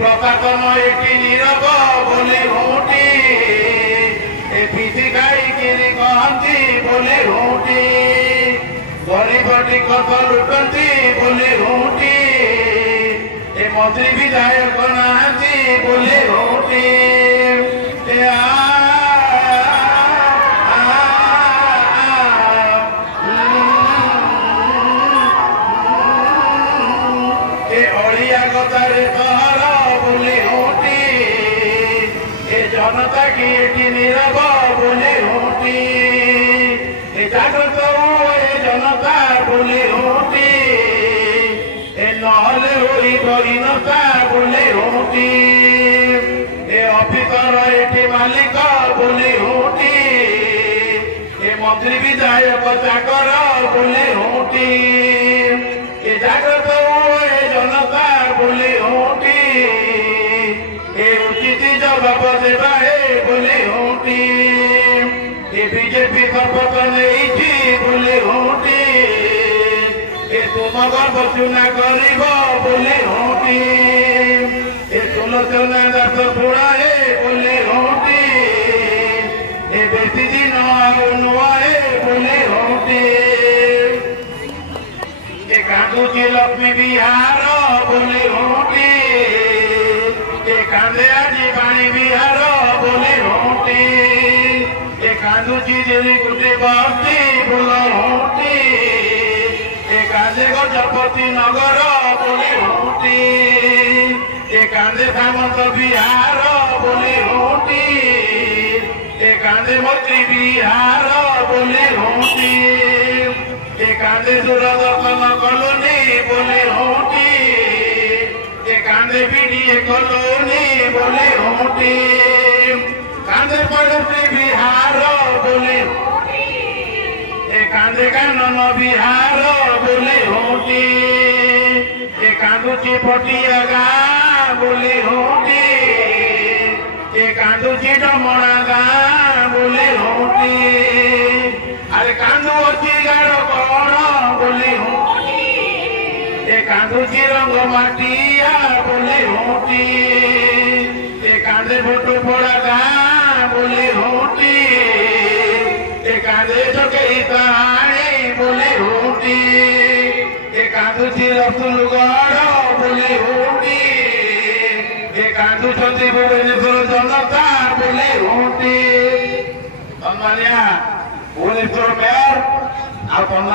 प्रशासन एटी नीरव बोली हुटी पिठी खाई कहती बोली हुटी गरीब टिकट लुटती बोली हुटी मंत्री विधायक नहांती बोली हुटी अड़िया कतारे कहर बोली हुटी जनता की एटी नीरव बोली हुटी जागृत जनता बोली हुटी नहले होई बहीनता बोली हुटी अफिसर एटी मालिक बोली हुटी मंत्री विधायक चाकर बोली हुटी जागृत जनता बोली हुटी उचित जवाब देवा बोली हुटी बीजेपी शपथ नहीं बोली हुटी तुम गर्भ चुना गरीब बोली हुटी सुलोचना दास पुणाए बोली हुटी बेसी दिन नुआए बोली हुटी कांदुची लक्ष्मी बिहार बोली हुटी कांदे आज पानी बिहार बोली हुटी कांदुची जेरी गुटे बस्ती बोल हुटी कांदे गजपति नगर बोली हुटी कांदे सामंत बिहार बोली हुटी कांदे मंत्री बिहार बोली हुटी कांदे दूरदर्शन कॉलोनी बोली हुटी कांदे बीडीए कॉलोनी बोली हुटी कांदे पड़ोसी बिहार बोली कांदे कानन बिहार बोली हुटी कांदुची पटिया गाँ बोली हुटी कांदुची डमणा गाँ बोली हुटी अरे कांदू अच्छी गाड़ कौन बोली हुटी कांदुची रंग माटिया बोली हुटी कांदे फोटो पड़ा गाँ बोली हुटी कांदे चौकई कहानी बोली हुटी कांदुची रसुलगढ़ बोली हुटी कांदुचंदी भुवनेश्वर जनता बोली हुटी भुवनेश्वर मेयर आ भल